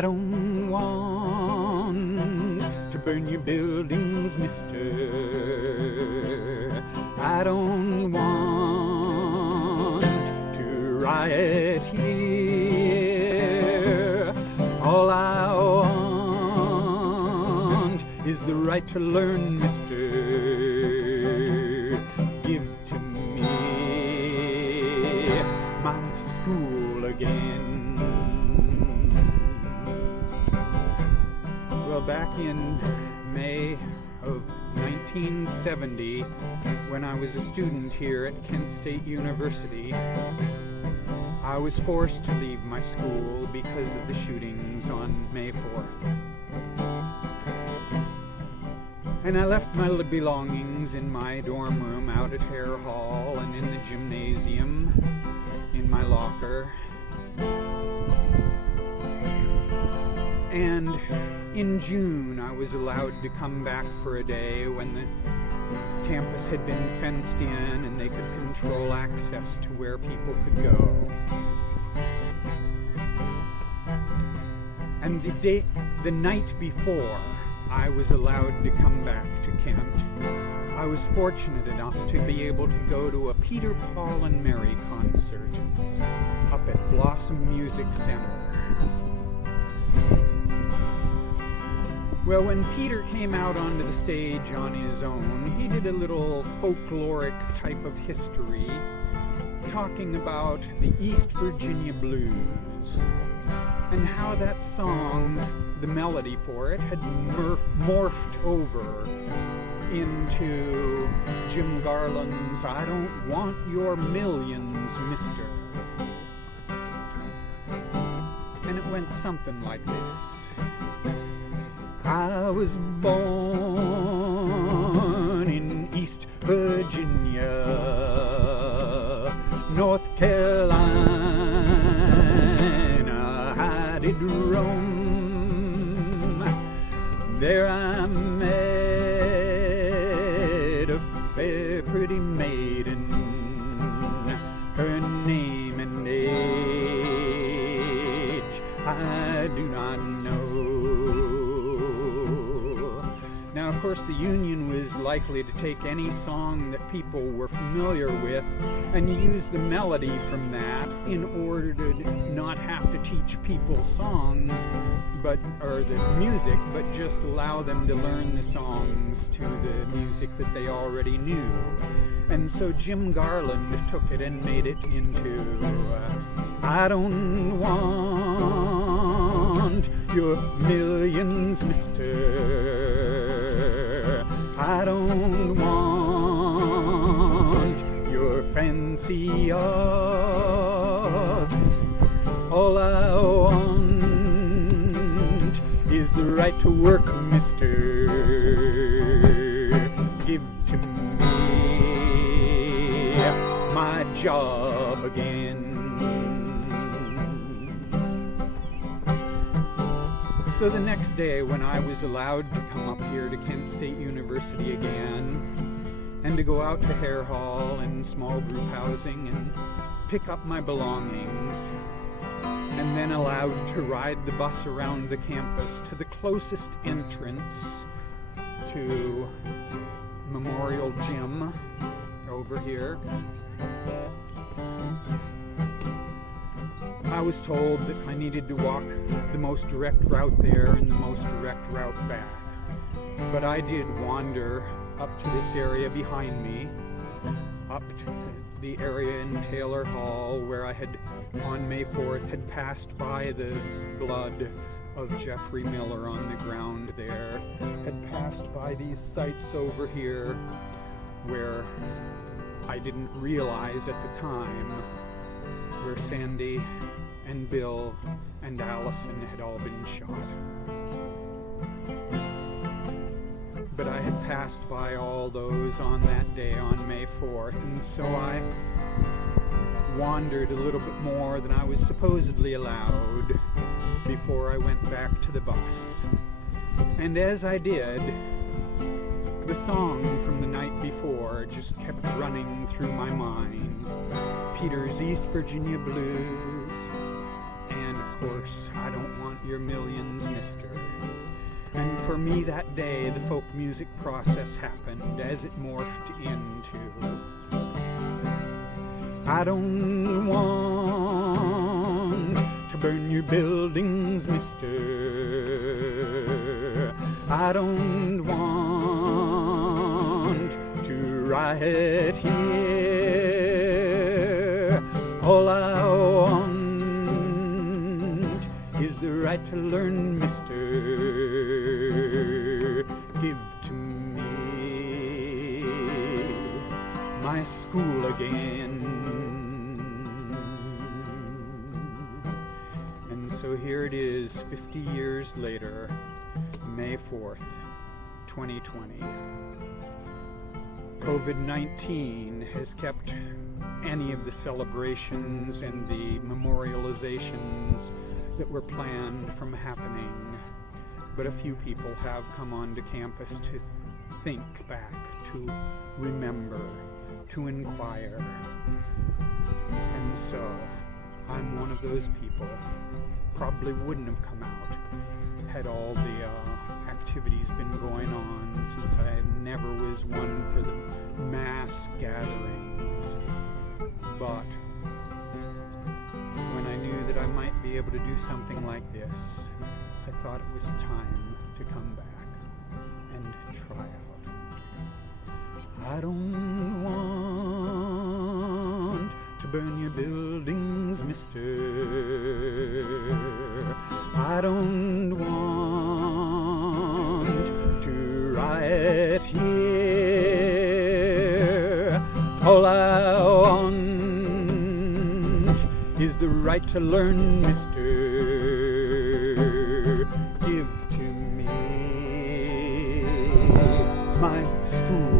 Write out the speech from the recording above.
I don't want to burn your buildings, mister. I don't want to riot here. All I want is the right to learn, mister. Give to me my school again. Well, back in May of 1970, when I was a student here at Kent State University, I was forced to leave my school because of the shootings on May 4th. And I left my belongings in my dorm room out at Hare Hall and in the gymnasium in my locker. And in June, I was allowed to come back for a day when the campus had been fenced in and they could control access to where people could go. And the night before I was allowed to come back to Kent, I was fortunate enough to be able to go to a Peter, Paul, and Mary concert up at Blossom Music Center. Well, when Peter came out onto the stage on his own, he did a little folkloric type of history, talking about the East Virginia blues, and how that song, the melody for it, had morphed over into Jim Garland's I Don't Want Your Millions, Mister. And it went something like this. I was born in East Virginia, North Carolina, I did roam. There I met a fair, pretty maiden, her name and age I do not know. Now, of course, the Union was likely to take any song that people were familiar with and use the melody from that in order to not have to teach people songs, or the music, but just allow them to learn the songs to the music that they already knew. And so Jim Garland took it and made it into I don't want your millions, mister. I don't want your fancy yachts. All I want is the right to work, mister. Give to me my job again. So the next day, when I was allowed to come up here to Kent State University again and to go out to Hare Hall and small group housing and pick up my belongings, and then allowed to ride the bus around the campus to the closest entrance to Memorial Gym over here, I was told that I needed to walk the most direct route there and the most direct route back. But I did wander up to this area behind me, up to the area in Taylor Hall where I had, on May 4th, had passed by the blood of Jeffrey Miller on the ground there, had passed by these sites over here where I didn't realize at the time where Sandy and Bill and Allison had all been shot. But I had passed by all those on that day on May 4th, and so I wandered a little bit more than I was supposedly allowed before I went back to the bus. And as I did, the song from the night before just kept running through my mind. Peter's East Virginia Blues, and of course, I Don't Want Your Millions. me that day the folk music process happened as it morphed into I don't want to burn your buildings, mister. I don't want to riot here. All I want is the right to learn, mister. Give to me my school again. And so here it is, 50 years later, May 4th, 2020. COVID-19 has kept any of the celebrations and the memorializations that were planned from happening. But a few people have come onto campus to think back, to remember, to inquire. And so I'm one of those people. Probably wouldn't have come out had all the activities been going on, since I never was one for the mass gatherings. But when I knew that I might be able to do something like this, I thought it was time to come back and try out. I don't want to burn your buildings, mister. I don't want to riot here. All I want is the right to learn, mister. Give to me my school